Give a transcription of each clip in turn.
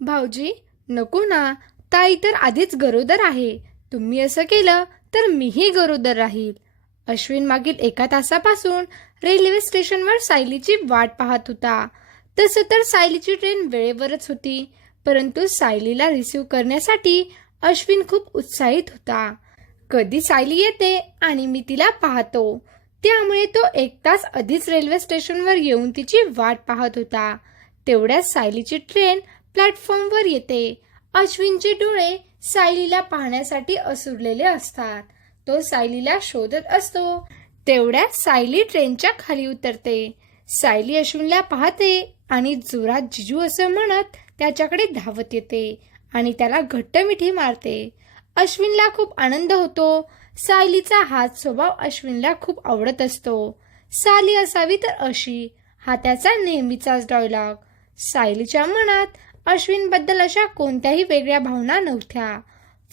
भाऊजी नको ना. ताई तर आधीच गरोदर आहे. तुम्ही असं केलं तर मीही गरोदर राहील. अश्विन मागील एका तासापासून रेल्वे स्टेशनवर सायलीची वाट पाहत होता. तसं तर सायलीची ट्रेन वेळेवरच होती परंतु सायलीला रिसीव्ह करण्यासाठी अश्विन खूप उत्साहित होता. कधी सायली येते आणि मी तिला पाहतो. त्यामुळे तो एक तास आधीच रेल्वे स्टेशनवर येऊन तिची वाट पाहत होता. तेवढ्या सायलीची ट्रेन प्लॅटफॉर्मवर येते. अश्विनचे डोळे सायलीला पाहण्यासाठी असुरलेले असतात. तो सायलीला शोधत असतो. तेवढ्यात सायली ट्रेनच्या खाली उतरते. सायली अश्विनला पाहते आणि जोरात जिजू असं म्हणत त्याच्याकडे धावत येते आणि त्याला घट्ट मिठी मारते. अश्विनला खूप आनंद होतो. सायलीचा हाच स्वभाव अश्विनला खूप आवडत असतो. सायली असावी तर अशी. हा त्याचा नेहमीचाच डायलॉग सायलीच्या मनात अश्विनबद्दल अशा कोणत्याही वेगळ्या भावना नव्हत्या.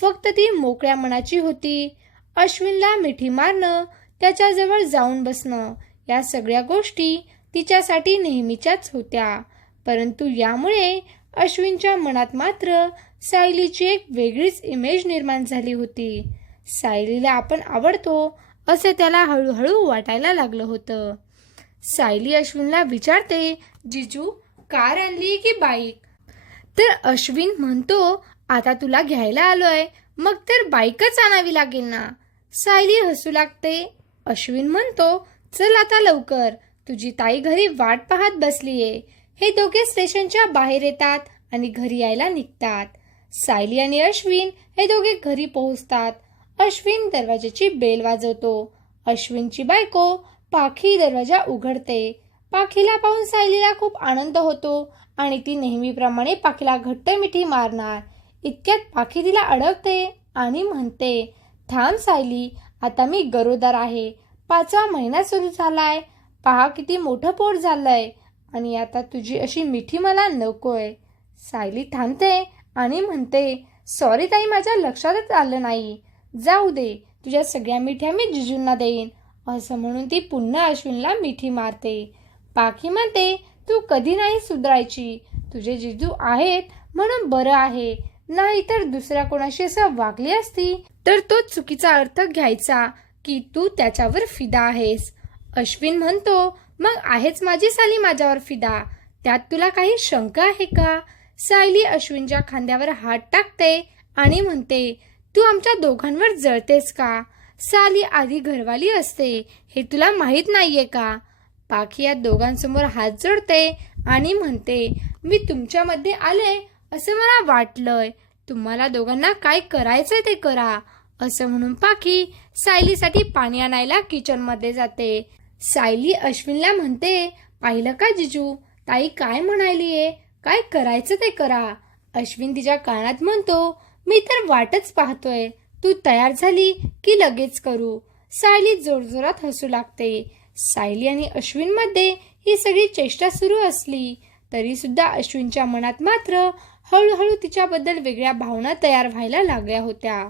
फक्त ती मोकळ्या मनाची होती. अश्विनला मिठी मारणं त्याच्याजवळ जाऊन बसणं या सगळ्या गोष्टी तिच्यासाठी नेहमीच्याच होत्या. परंतु यामुळे अश्विनच्या मनात मात्र सायलीची एक वेगळीच इमेज निर्माण झाली होती. सायलीला आपण आवडतो असे त्याला हळूहळू वाटायला लागलं होतं. सायली अश्विनला विचारते जिजू कार आणली की बाईक? तर अश्विन म्हणतो आता तुला घ्यायला आलोय. मग तर बाईकच आणावी लागेल ना. सायली हसू लागते. अश्विन म्हणतो चल आता लवकर. तुझी ताई घरी वाट पाहत बसलीये. हे दोघे स्टेशनच्या बाहेर येतात आणि घरी यायला निघतात. सायली आणि अश्विन हे दोघे घरी पोहोचतात. अश्विन दरवाजाची बेल वाजवतो. अश्विनची बायको पाखी दरवाजा उघडते. पाखीला पाहून सायलीला खूप आनंद होतो आणि ती नेहमीप्रमाणे पाखीला घट्ट मिठी मारणार. इतक्यात पाखी तिला अडकते आणि म्हणते थांब सायली आता मी गरोदर आहे. पाचवा महिना सुरू झालाय. पहा किती मोठं पोट झालंय आणि आता तुझी अशी मिठी मला नकोय. सायली थांबते आणि म्हणते सॉरी ताई माझ्या लक्षातच आलं नाही. जाऊ दे तुझ्या सगळ्या मिठ्या मी जिजूंना देईन. असं म्हणून ती पुन्हा अश्विनला मिठी मारते. पाखी म्हणते तू कधी नाही सुधारायची. तुझे जिजू आहेत म्हणून बरं आहे. नाही तर दुसऱ्या कोणाशी असं वागली असती तर तो चुकीचा अर्थ घ्यायचा की तू त्याच्यावर फिदा आहेस. अश्विन म्हणतो मग आहेच माझी साली माझ्यावर फिदा. त्यात तुला काही शंका आहे का? सायली अश्विनच्या खांद्यावर हात टाकते आणि म्हणते तू आमच्या दोघांवर जळतेस का? साली आधी घरवाली असते. हे तुला माहीत नाहीये का? पाखी या दोघांसमोर हात जोडते आणि म्हणते मी तुमच्यामध्ये आले असं मला वाटलंय. तुम्हाला दोघांना काय करायचंय ते करा. असं म्हणून पाखी सायलीसाठी पाणी आणायला किचनमध्ये जाते. सायली अश्विनला म्हणते पाहिलं का जिजू? ताई काय म्हणालीये? काय करायचं ते करा. अश्विन तिच्या कानात म्हणतो मी तर वाटच पाहतोय. तू तयार झाली की लगेच करू. सायली जोरजोरात हसू लागते. सायली आणि अश्विनमध्ये ही सगळी चेष्टा सुरू असली तरी सुद्धा अश्विनच्या मनात मात्र हळूहळू तिच्याबद्दल वेगळ्या भावना तयार व्हायला लागल्या होत्या.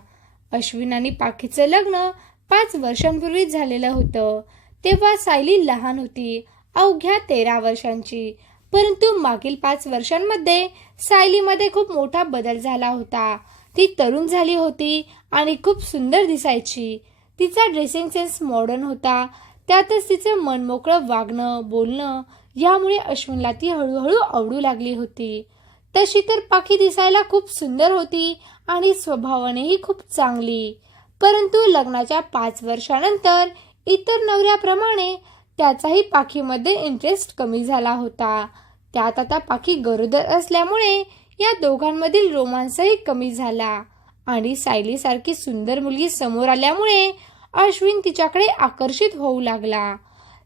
अश्विन आणि पाखीचं लग्न पाच वर्षांपूर्वीच झालेलं होतं. तेव्हा सायली लहान होती अवघ्या तेरा वर्षांची. परंतु मागील पाच वर्षांमध्ये सायलीमध्ये खूप मोठा बदल झाला होता. ती तरुण झाली होती आणि खूप सुंदर दिसायची. तिचा ड्रेसिंग सेन्स मॉडर्न होता. त्यातच तिचं मनमोकळं वागणं बोलणं यामुळे अश्विनला ती हळूहळू आवडू लागली होती. तशी तर पाखी दिसायला खूप सुंदर होती आणि स्वभावानेही खूप चांगली. परंतु लग्नाच्या पाच वर्षानंतर इतर नवऱ्याप्रमाणे त्याचाही पाखीमध्ये इंटरेस्ट कमी झाला होता. त्यात आता पाखी गरोदर असल्यामुळे या दोघांमधील रोमांसही कमी झाला. आणि सायलीसारखी सुंदर मुलगी समोर आल्यामुळे अश्विन तिच्याकडे आकर्षित होऊ लागला.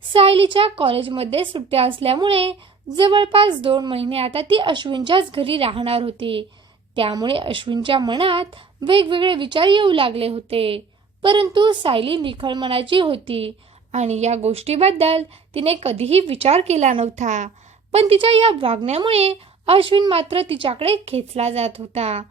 सायलीच्या कॉलेजमध्ये सुट्ट्या असल्यामुळे जवळपास दोन महिने आता ती अश्विनच्याच घरी राहणार होती. त्यामुळे अश्विनच्या मनात वेगवेगळे विचार येऊ लागले होते. परंतु सायली निखळ मनाची होती आणि या गोष्टीबद्दल तिने कधीही विचार केला नव्हता. पण तिच्या या वागण्यामुळे अश्विन मात्र तिच्याकडे खेचला जात होता.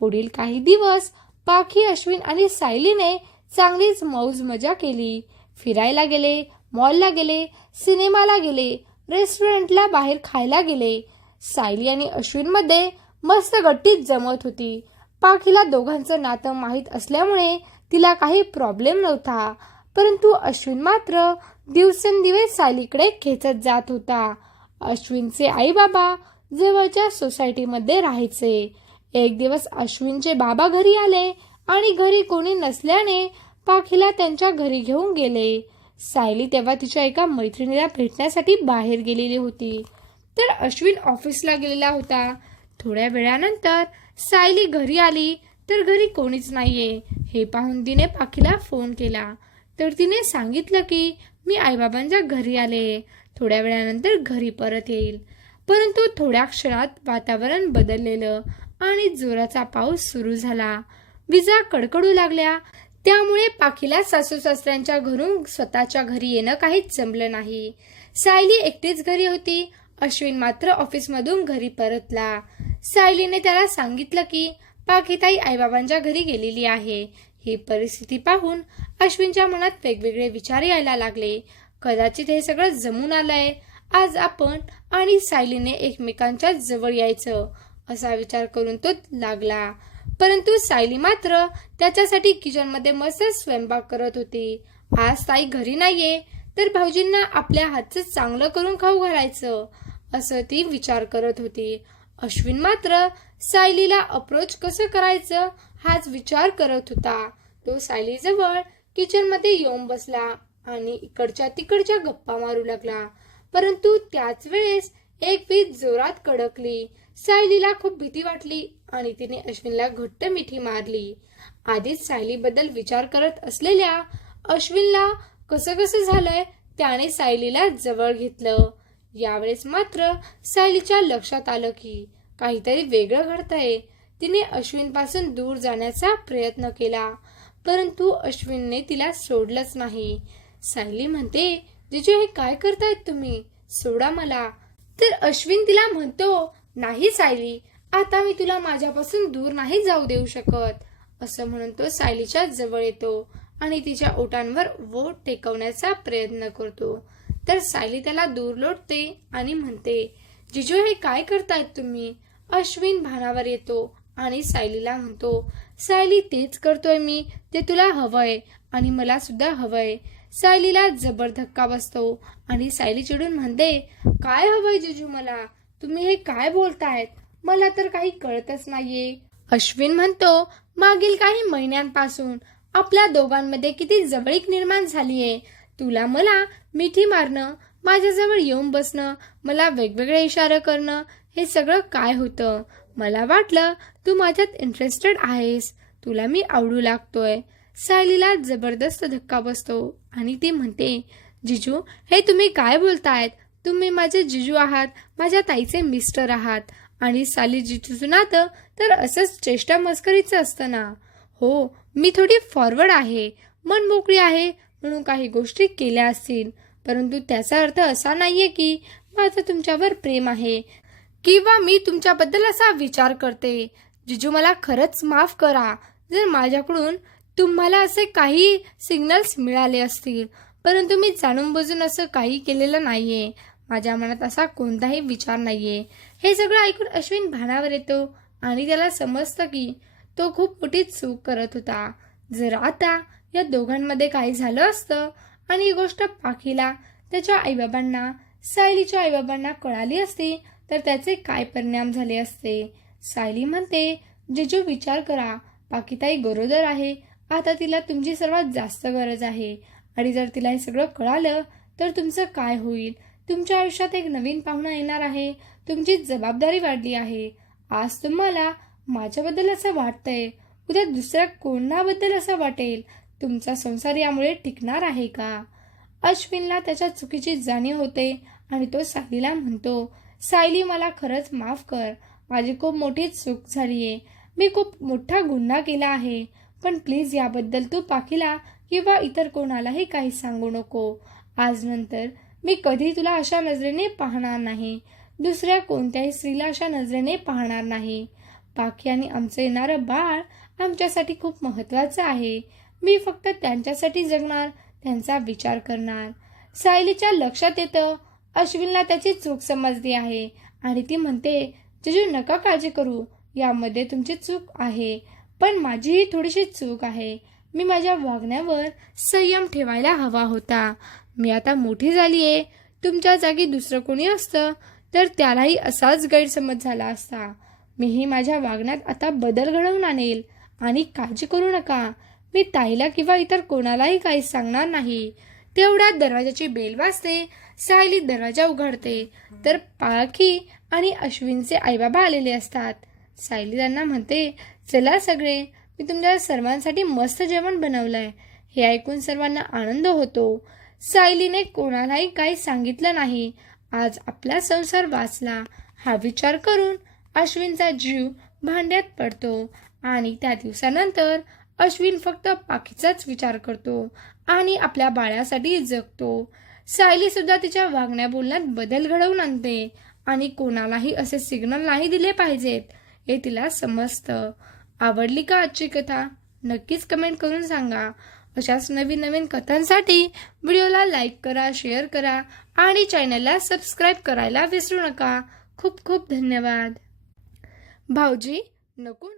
पुढील काही दिवस पाखी अश्विन आणि सायलीने चांगलीच मौज मजा केली. फिरायला गेले मॉलला गेले सिनेमाला गेले रेस्टॉरंटला बाहेर खायला गेले. सायली आणि अश्विनमध्ये मस्त गट्टीत जमत होती. पाखीला दोघांचं नातं माहीत असल्यामुळे तिला काही प्रॉब्लेम नव्हता. परंतु अश्विन मात्र दिवसेंदिवस सायलीकडे खेचत जात होता. अश्विनचे आई बाबा जवळच्या सोसायटीमध्ये राहायचे. एक दिवस अश्विनचे बाबा घरी आले. आणि घरी कोणी नसल्याने पाखीला त्यांच्या घरी घेऊन गेले. सायली तेव्हा तिच्या एका मैत्रिणीला भेटण्यासाठी बाहेर गेलेली होती. तर अश्विन ऑफिसला गेलेला होता. थोड्या वेळानंतर सायली घरी आली. तर घरी कोणीच नाहीये. हे पाहून तिने पाखीला फोन केला. तर तिने सांगितलं की मी आईबाबांच्या घरी आले. थोड्या वेळानंतर घरी परत येईल. परंतु थोड्या क्षणात वातावरण बदललेलं आणि जोराचा पाऊस सुरू झाला. विजा कडकडू लागल्या. त्यामुळे पाखीला सासू सासऱ्यांच्या घरून स्वतःच्या घरी येणं काहीच जमलं नाही. सायली एकटीच घरी होती. अश्विन मात्र ऑफिसमधून घरी परतला. सायलीने त्याला सांगितलं की पाखीताई आईबाबांच्या घरी गेलेली आहे. ही परिस्थिती पाहून अश्विनच्या मनात वेगवेगळे विचार यायला लागले. कदाचित हे सगळं जमून आलंय. आज आपण आणि सायलीने एकमेकांच्या जवळ यायचं. असा विचार करून तो लागला. परंतु सायली मात्र त्याच्यासाठी किचनमध्ये मस्त स्वयंपाक करत होती. आज ताई घरी नाहीये तर भाऊजींना आपल्या हातचं चांगलं करून खाऊ घालायचं असं ती विचार करत होती. अश्विन मात्र सायलीला अप्रोच कसं करायचं हाच विचार करत होता. तो सायलीजवळ किचनमध्ये येऊन बसला आणि इकडच्या तिकडच्या गप्पा मारू लागला. परंतु त्याच वेळेस एक वीज जोरात कडकली. सायलीला खूप भीती वाटली आणि तिने अश्विनला घट्ट मिठी मारली. आधीच सायलीबद्दल विचार करत असलेल्या अश्विनला कसं कसं झालंय त्याने सायलीला जवळ घेतलं. यावेळेस मात्र सायलीच्या लक्षात आलं की काहीतरी वेगळं घडतंय. तिने अश्विनपासून दूर जाण्याचा प्रयत्न केला परंतु अश्विनने तिला सोडलंच नाही. सायली म्हणते जिजू हे काय करतायत तुम्ही? सोडा मला. तर अश्विन तिला म्हणतो नाही सायली आता मी तुला माझ्यापासून दूर नाही जाऊ देऊ शकत असं म्हणून तो सायलीच्या जवळ येतो आणि तिच्या ओटांवर वोट टेकवण्याचा प्रयत्न करतो. तर सायली त्याला दूर लोटते आणि म्हणते जिजू हे काय करतायत तुम्ही? अश्विन भानावर येतो आणि सायलीला म्हणतो सायली तेच करतोय मी. ते तुला हवंय आणि मला सुद्धा हवंय. सायलीला जबर धक्का बसतो. आणि सायली चिडून म्हणते काय हवंय जिजू मला? तुम्ही हे काय बोलतायत? मला तर काही कळतच नाहीये. अश्विन म्हणतो मागील काही महिन्यांपासून आपल्या दोघांमध्ये किती जवळीक निर्माण झालीये. तुला मला मिठी मारणं माझ्याजवळ येऊन बसणं मला वेगवेगळे इशारे करणं हे सगळं काय होतं? मला वाटलं तू माझ्यात इंटरेस्टेड आहेस. तुला मी आवडू लागतोय. सायलीला जबरदस्त धक्का बसतो आणि ती म्हणते जिजू हे तुम्ही काय बोलतायत? तुम्ही माझे जिजू आहात माझ्या ताईचे मिस्टर आहात आणि साली जिजूचं नातं तर असंच चेष्टा मस्करीचं असतं ना. हो मी थोडी फॉरवर्ड आहे मन मोकळी आहे म्हणून काही गोष्टी केल्या असतील. परंतु त्याचा अर्थ असा नाहीये की माझं तुमच्यावर प्रेम आहे किंवा मी तुमच्याबद्दल असा विचार करते. जिजू मला खरंच माफ करा. जर माझ्याकडून तुम्हाला असे काही सिग्नल्स मिळाले असतील. परंतु मी जाणून बुजून असं काही केलेलं नाही आहे माझ्या मनात असा कोणताही विचार नाही आहे हे सगळं ऐकून अश्विन भानावर येतो आणि त्याला समजतं की तो खूप मोठी चूक करत होता. जर आता या दोघांमध्ये काही झालं असतं आणि ही गोष्ट पाखीला त्याच्या आईबाबांना सायलीच्या आईबाबांना कळाली असती तर त्याचे काय परिणाम झाले असते? सायली म्हणते जिजू विचार करा. पाकिताई गरोदर आहे. आता तिला तुमची सर्वात जास्त गरज आहे. आणि जर तिला हे सगळं कळालं तर तुमचं काय होईल? तुमच्या आयुष्यात एक नवीन पाहुणा येणार आहे. तुमची जबाबदारी वाढली आहे. आज तुम्हाला माझ्याबद्दल असं वाटतंय. उद्या दुसऱ्या कोणाबद्दल असं वाटेल? तुमचा संसार यामुळे टिकणार आहे का? अश्विनला त्याच्या चुकीची जाणीव होते आणि तो सायलीला म्हणतो सायली मला खरंच माफ कर. माझी खूप मोठी चूक झालीये. मी खूप मोठा गुन्हा केला आहे. पण प्लीज याबद्दल तू पाखीला किंवा इतर कोणालाही काही सांगू नको. आज नंतर मी कधी तुला अशा नजरेने पाहणार नाही. दुसऱ्या कोणत्याही स्त्रीला अशा नजरेने पाहणार नाही. पाखी आणि आमचं येणारं बाळ आमच्यासाठी खूप महत्त्वाचं आहे. मी फक्त त्यांच्यासाठी जगणार त्यांचा विचार करणार. सायलीच्या लक्षात येतं अश्विनला त्याची चूक समजली आहे आणि ती म्हणते जिजू नका काळजी करू. यामध्ये तुमची चूक आहे. पण माझीही थोडीशी चूक आहे. मी माझ्या वागण्यावर संयम ठेवायला हवा होता. मी आता मोठी झाली आहे तुमच्या जागी दुसरं कोणी असतं? तर त्यालाही असाच गैरसमज झाला असता. मीही माझ्या वागण्यात आता बदल घडवून आणेल. आणि काळजी करू नका. मी ताईला किंवा इतर कोणालाही काही सांगणार नाही. तेवढ्यात दरवाजाची बेल वाजते. सायली दरवाजा उघडते. तर पाळखी आणि अश्विनचे आईबाबा आलेले असतात. सायली त्यांना म्हणते चला सगळे मी तुमच्या सर्वांसाठी मस्त जेवण बनवलं आहे हे ऐकून सर्वांना आनंद होतो. सायलीने कोणालाही काही सांगितलं नाही. आज आपला संसार वाचला. हा विचार करून अश्विनचा जीव भांड्यात पडतो आणि त्या दिवसानंतर अश्विन फक्त पाखीचाच विचार करतो आणि आपल्या बाळासाठी जगतो. सायली सुद्धा तिच्या वागण्या बोलण्यात बदल घडवून आणते आणि कोणालाही असे सिग्नल नाही दिले पाहिजेत. हे तिला समजतं. आवडली का आजची कथा? नक्कीच कमेंट करून सांगा. अशाच नवीन नवीन कथांसाठी व्हिडिओला लाईक करा शेअर करा आणि चॅनलला सबस्क्राईब करायला विसरू नका. खूप खूप धन्यवाद. भाऊजी नको